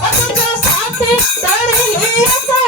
I'm gonna go south and start a new life.